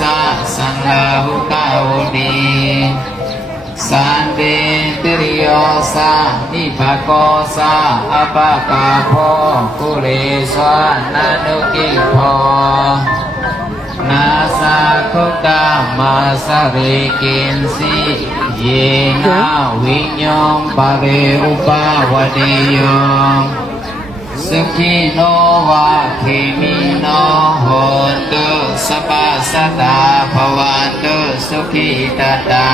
สะสังฆาหุกาโอติสันเดติริโยสะนิภโกสะอปะกาโพกุเลสวานานุกิโพนาสาคุกามาสริกินสิเยนาวิญญงปะเรอุปาวดียงสุขิโนวาเขมิโนโหตุ สปาสตาภวันตุสุขีตตาา